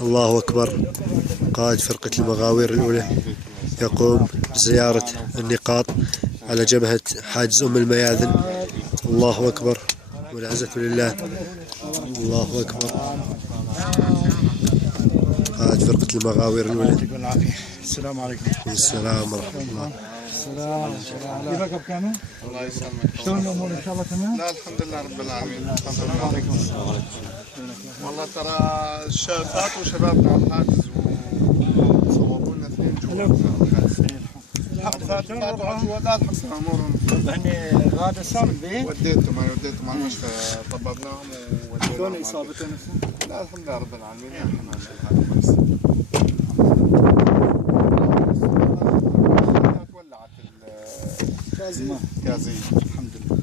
الله أكبر. قائد فرقة المغاوير الأولى يقوم بزيارة النقاط على جبهة حاجز أم المياذن. الله أكبر والعزة لله. الله أكبر. قائد فرقة المغاوير الأولى. السلام عليكم. السلام ورحمة الله. السلام. كيفك ابو كامل؟ الله يسلمك. شلون الامور ان شاء الله تمام؟ لا الحمد لله رب العالمين. السلام عليكم. والله ترى فاتوا شبابنا على الحاجز وصوبوا لنا 2 جوا. الحمد لله لا الحمد لله امورهم. هني غاده سام البيت؟ وديتهم على المستشفى طببناهم ووديناهم. شلون اصابتهم؟ لا الحمد لله رب العالمين. الحمد لله ولعت الكازيه. الحمد لله.